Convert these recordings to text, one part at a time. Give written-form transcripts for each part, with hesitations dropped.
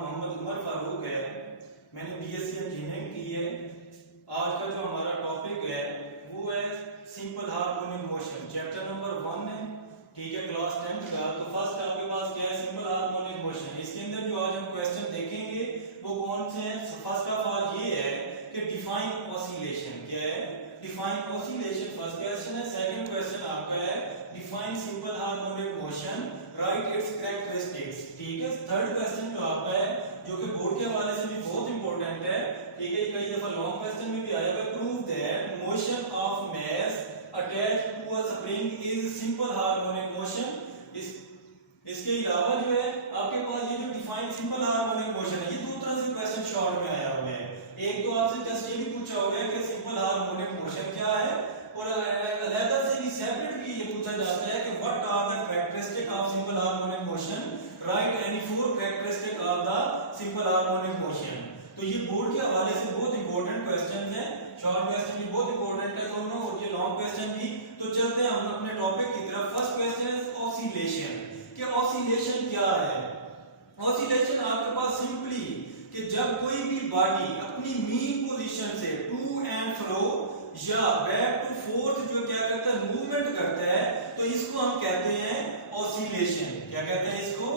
मोहम्मद उमर फारूक है। मैंने BSc engineering की है। आज का जो हमारा टॉपिक है वो है simple harmonic motion, chapter number 1 है। ठीक है, क्लास 10 का। तो फर्स्ट आपके पास क्या है, सिंपल हार्मोनिक मोशन। इसके अंदर जो आज हम क्वेश्चन देखेंगे वो कौन से हैं। फर्स्ट ऑफ ऑल ये है कि डिफाइन ऑसिलेशन। क्या है? डिफाइन ऑसिलेशन फर्स्ट क्वेश्चन है। सेकंड क्वेश्चन आपका है define simple harmonic motion, right it's characteristics. ठीक है, थर्ड क्वेश्चन जो आपका है जो कि बोर्ड के हवाले से भी बहुत इंपॉर्टेंट है। ठीक है, कई दफा लॉन्ग क्वेश्चन में भी आया है। Prove that motion of mass attached to a spring is simple harmonic motion. इसके अलावा जो है आपके पास ये जो डिफाइन सिंपल हार्मोनिक मोशन है, ये दो तरह से क्वेश्चन शॉर्ट में आया हुआ है। एक तो आपसे जस्ट ये भी पूछा हुआ है कि सिंपल हार्मोनिक मोशन क्या है, और अलग से भी सेपरेट भी ये पूछा जाता है कि what are the characteristic of simple harmonic motion, write any four characteristic of the simple harmonic motion. तो ये बोर्ड के हवाले से बहुत इंपॉर्टेंट क्वेश्चन है। शॉर्ट क्वेश्चन भी बहुत इंपॉर्टेंट है दोनों, और ये लॉन्ग क्वेश्चन भी। तो चलते हैं हम अपने टॉपिक की तरफ। फर्स्ट क्वेश्चन है ऑसिलेशन। कि ऑसिलेशन क्या है? ऑसिलेशन आपके पास सिंपली कि जब कोई भी बॉडी अपनी मीन पोजीशन से टू एंड फ्रो या बैक टू फोर्थ जो क्या करता है, मूवमेंट करता है, तो इसको हम कहते हैं ऑसिलेशन। क्या कहते हैं इसको?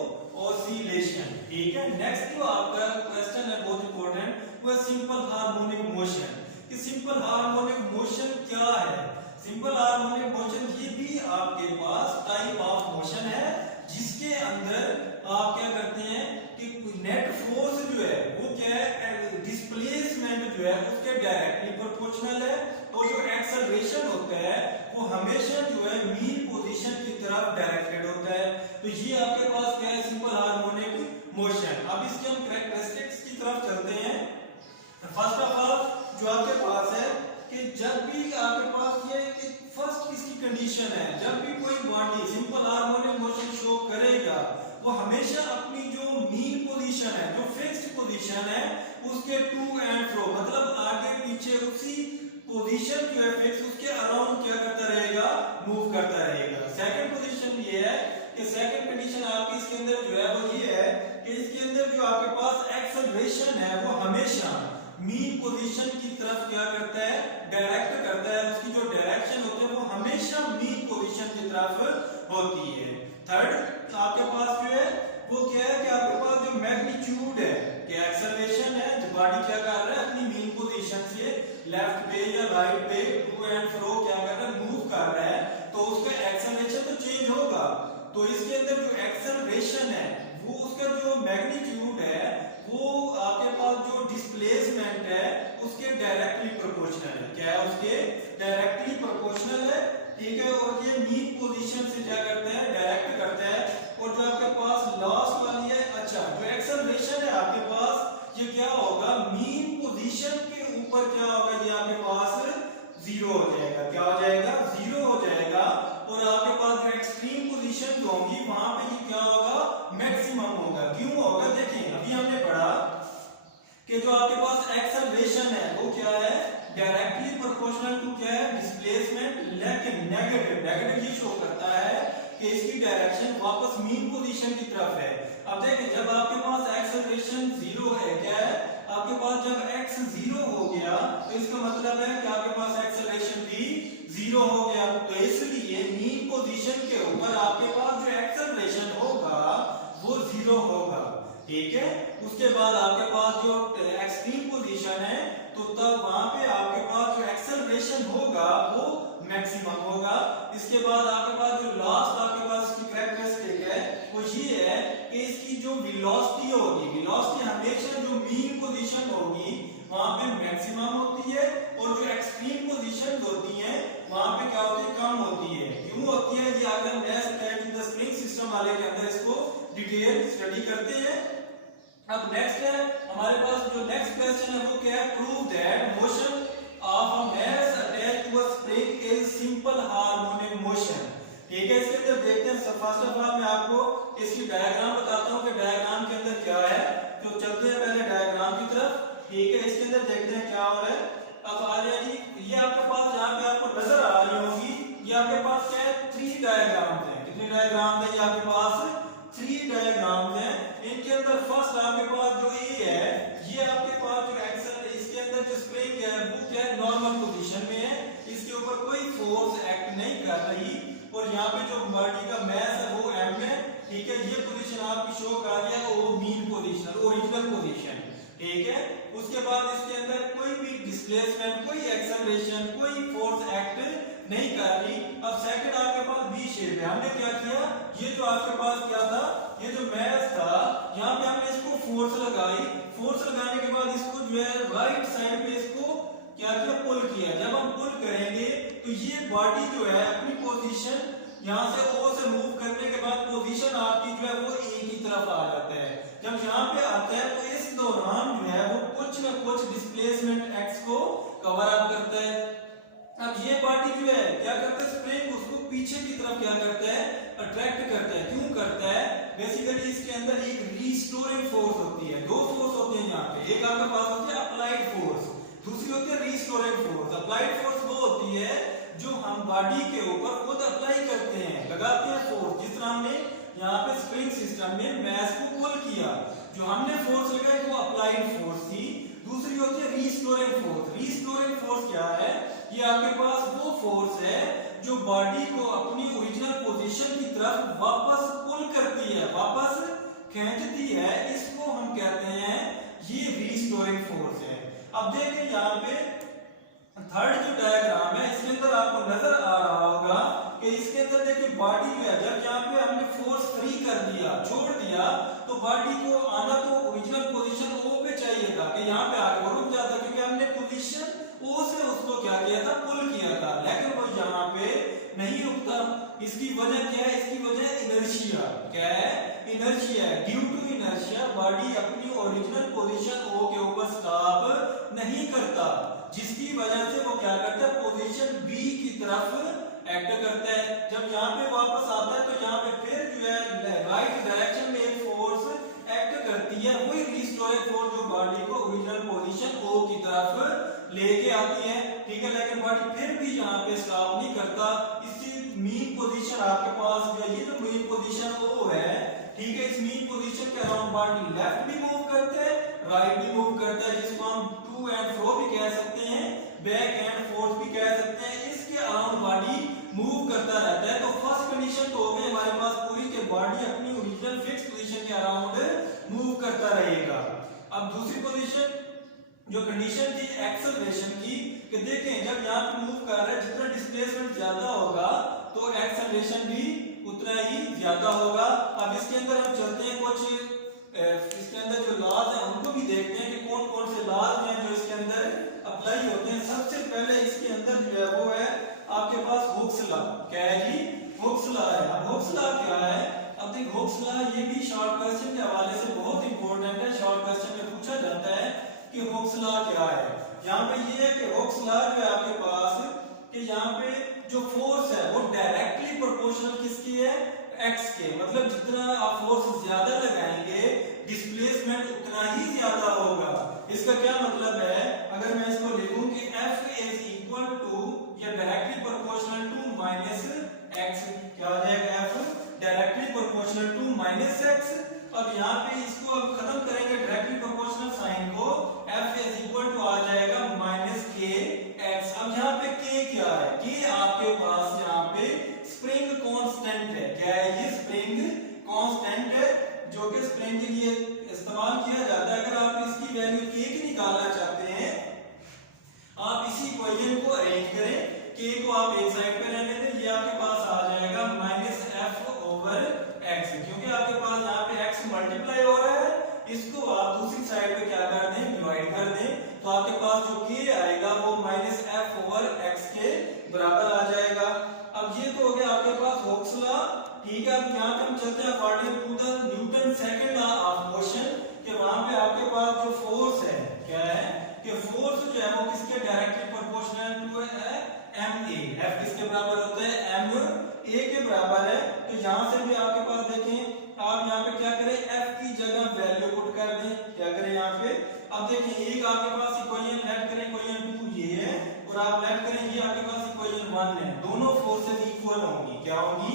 ऑसिलेशन। ठीक है, नेक्स्ट जो आपका क्वेश्चन है बहुत इंपॉर्टेंट, वो है सिंपल हार्मोनिक मोशन। कि सिंपल हार्मोनिक मोशन क्या है? सिंपल हार्मोनिक मोशन ये भी आपके पास टाइप ऑफ मोशन है जिसके अंदर आप क्या करते हैं कि नेट फोर्स जो है वो क्या है, डिस्प्लेसमेंट जो है उसके डायरेक्टली प्रोपोर्शनल है, और जो एक्सेलरेशन होता है वो हमेशा जो है मीन पोजीशन की तरफ डायरेक्टेड होता है। तो ये आपके पास क्या है, सिंपल हार्मोनिक मोशन। अब इसके हम कैरेक्टरिस्टिक्स की तरफ चलते हैं। फर्स्ट ऑफ ऑल जो आपके पास है कि जब भी आपके पास ये फर्स्ट इसकी कंडीशन है, जब भी कोई body simple harmonic motion show करेगा वो हमेशा अपनी जो मीन पोजीशन है, जो फिक्स्ड पोजीशन है, उसके टू एंड फ्रो मतलब आगे पीछे उसी पोजीशन जो है फिक्स, उसके अराउंड क्या करता रहेगा, मूव करता रहेगा। सेकंड पोजीशन ये है कि सेकंड कंडीशन आपकी इसके अंदर जो है वो ये है कि इसके अंदर जो आपके पास एक्सेलरेशन है वो हमेशा मीन पोजीशन की तरफ क्या करता है, डायरेक्ट करता है। उसकी जो डायरेक्शन होती है वो हमेशा मीन पोजीशन की तरफ होती है। थर्ड आपके पास जो है वो क्या है कि आपके पास जो मैग्नीट्यूड है कि एक्सेलरेशन है, जो बॉडी क्या कर रहा है अपनी मीन पोजीशन से लेफ्ट पे या राइट पे टू एंड फ्रो क्या कर रहा है, मूव कर रहा है, तो उसका एक्सेलरेशन तो चेंज होगा। तो इसके अंदर जो एक्सेलरेशन है वो उसका जो मैग्नीट्यूड है वो आपके पास जो डिस्प्लेसमेंट है उसके डायरेक्टली प्रोपोर्शनल है। क्या है? उसके डायरेक्टली प्रोपोर्शनल है। ठीक है, और ये मीन पोजीशन से क्या करते हैं, डायरेक्ट करता है। और जो आपके पास लास्ट वाली है, अच्छा जो एक्सेलरेशन है आपके पास ये क्या होगा, मीन पोजीशन के ऊपर क्या होगा, ये आपके पास जीरो हो जाएगा। क्या हो जाएगा? जीरो हो जाएगा। और आपके पास जो एक्सट्रीम पोजीशन जो होगी वहां पे ये क्या होगा, मैक्सिमम होगा। क्यों होगा? देखें अभी हमने पढ़ा कि जो आपके पास एक्सेलरेशन है वो क्या है, डायरेक्टली प्रोपोर्शनल टू क्या है, डिस्प्लेसमेंट। लेकिन नेगेटिव ये शो करता है कि इसकी डायरेक्शन वापस मीन पोजीशन की तरफ है। अब देखें जब आपके पास एक्सेलरेशन जीरो है, क्या है आपके पास, जब x जीरो हो गया तो इसका मतलब है कि आपके पास एक्सेलरेशन भी जीरो हो गया। तो इसलिए मीन पोजीशन के ऊपर आपके पास जो एक्सेलरेशन होगा वो जीरो होगा। ठीक है, उसके बाद आपके पास जो एक्सट्रीम पोजीशन है तो तब वहां पे आपके पास जो एक्सेलरेशन होगा वो मैक्सिमम होगा। इसके बाद आपके पास जो लास्ट आपके पास इसकी कैरेक्टरिस्टिक है वो ये है कि इसकी जो वेलोसिटी होगी, वेलोसिटी हमेशा जो मीन पोजीशन होगी वहां पे मैक्सिमम होती है, और जो एक्सट्रीम पोजीशन होती है वहां पे क्या होती है, कम होती है। क्यों होती है ये अगर नेक्स्ट स्प्रिंग सिस्टम वाले के अंदर इसको डिटेल स्टडी करते हैं। अब नेक्स्ट है हमारे पास जो नेक्स्ट क्वेश्चन है वो क्या है, prove that motion of a mass attached to a spring is simple harmonic motion. ठीक है, इसके अंदर देखते हैं। फर्स्ट ऑफ ऑल मैं आपको इसकी डायग्राम बताता हूं कि डायग्राम के अंदर क्या है। तो चलते हैं पहले डायग्राम की तरफ। ठीक है, इसके अंदर देखते हैं क्या हो रहा है। अब आ जाइए, ये आपके पास यहाँ पे आपको नजर आ रही होगी, ये आपके पास क्या है, 3 डायग्राम है। कितने डायग्राम है? ये आपके पास 3 डायग्राम है। इनके अंदर फर्स्ट लास्ट आपके पास जो ए है, ये आपके पास जो एक्शन इसके अंदर जो स्प्रिंग है वो क्या है, नॉर्मल पोजीशन में है, इसके ऊपर कोई फोर्स एक्ट नहीं कर रही, और यहाँ पे जो बॉडी का मास है वो m है, ठीक है। ये पोजीशन आपकी शो कर रही है वो मीन पोजीशन, ओरिजिनल पोजीशन, ठीक है। उसके बाद इसके अंदर कोई भी डिस्प्लेसमेंट, कोई एक्सेलरेशन, कोई फोर्स एक्ट नहीं कर रही। अब सेकंड आपके पास बी शेप है, हमने क्या किया, ये जो आपके पास क्या था, ये जो मास था, यहाँ पे हमने इसको फोर्स लगाई, फोर्स लगाने के बाद इसको जो है राइट साइड पे इसको क्या किया, पुल किया। जब हम पुल करेंगे तो ये बॉडी जो है अपनी पोजीशन यहाँ से ओ से मूव करने के बाद पोजीशन आपकी जो है वो ए की तरफ आ जाता है। जब यहाँ पे आता है तो इस दौरान जो है वो कुछ न कुछ डिस्प्लेसमेंट एक्स को कवर अप करता है। अब ये बॉडी जो है क्या करता है, स्प्रिंग उसको पीछे की तरफ क्या करता है, अट्रैक्ट करता है। क्यों करता है, बेसिकली इसके अंदर एक रिस्टोरिंग फोर्स होती है, दो फोर्स होते हैं यहाँ पे, एक आपके पास होती है अप्लाइड फोर्स, दूसरी होती है रिस्टोरिंग फोर्स। अप्लाइड फोर्स वो होती है जो हम बॉडी के ऊपर खुद अप्लाई करते हैं, लगाते हैं फोर्स, जिस तरह हमने यहाँ पे स्प्रिंग सिस्टम में मास को पुल किया, जो हमने फोर्स लगाई वो अप्लाइड फोर्स थी। दूसरी होती है रिस्टोरिंग फोर्स। रिस्टोरिंग फोर्स क्या है, ये आपके पास वो फोर्स है जो बॉडी को अपनी ओरिजिनल पोजीशन की तरफ वापस पुल करती है, वापस खींचती है, इसको हम कहते हैं ये रिस्टोरिंग फोर्स है। अब देखिए यहाँ पे थर्ड जो डायग्राम है, इसके अंदर आपको नजर आ रहा होगा कि इसके अंदर देखिए बॉडी जो है, जब यहाँ पे हमने फोर्स फ्री कर दिया, छोड़ दिया, तो बॉडी को आना तो ओरिजिनल पोजीशन ओ पे चाहिए था कि यहाँ पे आके वो रुक जाता, क्योंकि हमने पोजीशन ओ से उसको क्या किया था, पुल किया था, लेकिन वो यहाँ पे नहीं रुकता। इसकी वजह क्या है, इसकी वजह इनर्शिया। क्या है, इनर्शिया है। ड्यू टू इनर्शिया बॉडी अपनी ओरिजिनल पोजीशन ओ के ऊपर स्टॉप नहीं करता, जिसकी वजह से वो क्या करता है, पोजीशन बी की तरफ एक्ट करता है। जब यहाँ पे वापस आता है तो यहाँ पे फिर जो है राइट डायरेक्शन में एक फोर्स एक्ट करती है, वही रिस्टोरिंग फोर्स जो बॉडी को ओरिजिनल पोजीशन ओ की तरफ लेके आती है, ठीक है। लेकिन बॉडी फिर भी यहाँ पे स्टॉप नहीं करता। इसी मीन पोजीशन आपके पास जो है, ये जो मीन पोजीशन ओ है, ठीक है, इस मीन पोजीशन के अराउंड बॉडी लेफ्ट भी मूव करते हैं, राइट भी मूव करता है, जिसको हम टू एंड फ्रो भी कह सकते हैं, बैक एंड फोर्थ भी कह सकते हैं। इसके अराउंड बॉडी मूव करता रहता है। तो फर्स्ट कंडीशन तो हो गई हमारे पास पूरी के बॉडी अपनी ओरिजिनल फिक्स पोजीशन के अराउंड मूव करता रहेगा। अब दूसरी पोजीशन जो कंडीशन थी एक्सेलरेशन की, कि देखें जब यहाँ पे मूव कर रहे हैं, जितना डिस्प्लेसमेंट ज्यादा होगा तो एक्सेलरेशन भी उतना ही ज्यादा होगा। अब इसके अंदर हम चलते हैं, कुछ इसके अंदर जो लॉज हैं उनको भी देखते हैं कि कौन कौन से लॉज हैं जो इसके अंदर अप्लाई होते हैं। सबसे पहले इसके अंदर जो है वो है आपके पास हुक्स लॉ। क्या है जी, हुक्स लॉ है। अब हुक्स लॉ क्या है, अब देखिए हुक्स लॉ ये भी शॉर्ट क्वेश्चन के हवाले से बहुत इंपॉर्टेंट है, शॉर्ट क्वेश्चन में पूछा जाता है कि हुक्स लॉ क्या है। यहाँ पे ये है कि हुक्स लॉ जो है आपके पास कि यहाँ पे जो फोर्स है वो डायरेक्टली प्रोपोर्शनल किसकी है, एक्स के, मतलब जितना आप फोर्स ज्यादा लगाएंगे डिस्प्लेसमेंट उतना ही ज्यादा होगा। इसका क्या मतलब है, अगर मैं इसको लिखूं कि F इज इक्वल टू या directly proportional to minus x, क्या हो जाएगा, F directly proportional to minus x. अब यहाँ पे इसको अब खत्म करेंगे डायरेक्टली प्रोपोर्शनल साइन को, F इज इक्वल टू आ जाएगा माइनस के एक्स। अब यहाँ पे K क्या है, K आपके पास यहाँ पे स्प्रिंग कांस्टेंट है। क्या है ये, स्प्रिंग कांस्टेंट है, जो कि स्प्रिंग के लिए इस्तेमाल किया जाता है। अगर आप इसकी वैल्यू K की निकालना चाहते हैं, आप इसी इक्वेशन को अरेंज करें, K को आप एक साइड पे रहने दें, ये आपके पास आ जाएगा माइनस F ओवर x, क्योंकि आपके पास यहाँ पे x मल्टीप्लाई हो रहा है, इसको आप दूसरी साइड पे क्या कर दें, डिवाइड कर दें, तो आपके पास जो K आएगा वो माइनस F ओवर x के बराबर आ जाएगा। अब ये तो हो गया आपके पास हुक्स लॉ, ठीक है। अब यहाँ पे हम चलते हैं according to the Newton second law of motion, कि वहां पे आपके पास जो फोर्स है, क्या है कि फोर्स जो है वो किसके डायरेक्टली प्रोपोर्शनल टू है ma। F किसके बराबर होता है, ma के बराबर है। तो यहाँ से भी आपके पास देखें, आप यहाँ पे क्या करें, F की जगह वैल्यू पुट कर दें, क्या करें यहाँ पे। अब देखें एक आपके पास इक्वेशन लेट करें, इक्वेशन 2 ये है, और आप लेट करें ये आपके पास इक्वेशन 1 है। दोनों फोर्सेस इक्वल होंगी, क्या होंगी,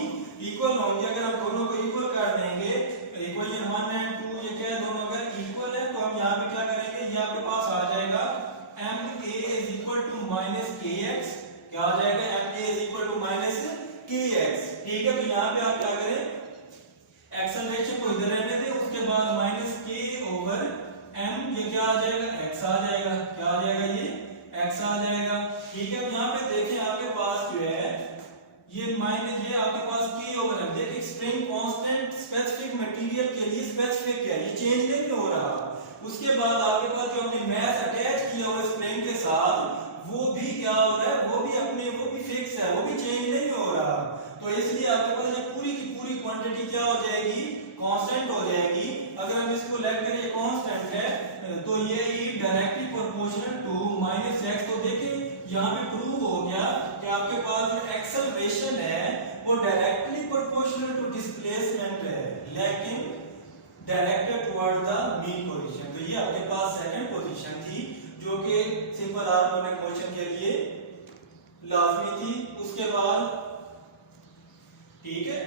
इक्वल होंगी। अगर हम दोनों को इक्वल कर देंगे, इक्वेशन 1 एंड 2 ये क्या है, दोनों अगर equal to minus k x, क्या आ जाएगा m a is equal to minus k x. ठीक है, तो यहाँ पे आप क्या करें, एक्सेलरेशन को इधर रहने दें, उसके बाद माइनस के ओवर एम, ये क्या आ जाएगा एक्स आ जाएगा, क्या आ जाएगा ये एक्स आ जाएगा। ठीक है, यहाँ पे देखें आपके पास जो है ये माइनस, ये आपके पास के ओवर एम, देखिए स्प्रिंग कांस्टेंट स्पेसिफिक मटेरियल के लिए स्पेसिफिक है, ये चेंज नहीं हो रहा। उसके बाद आपके पास जो हमने मैथ अटैच किया हुआ स्प्रिंग के साथ, वो भी क्या हो रहा है, वो भी अपने वो भी फिक्स है, वो भी चेंज नहीं हो रहा। तो इसलिए आपके पास ये पूरी की पूरी क्वांटिटी क्या हो जाएगी, कांस्टेंट हो जाएगी। अगर हम इसको लेट करें ये कांस्टेंट है, तो ये directly proportional to minus x. तो देखिए यहाँ पे प्रूव हो गया कि आपके पास जो एक्सेलरेशन है वो डायरेक्टली प्रोपोर्शनल टू डिस्प्लेसमेंट है, लेकिन directed toward the mean position. तो ये आपके पास सेकंड पोजीशन थी जो कि सिंपल हार्मोनिक मोशन के लिए लाजमी थी। उसके बाद ठीक है,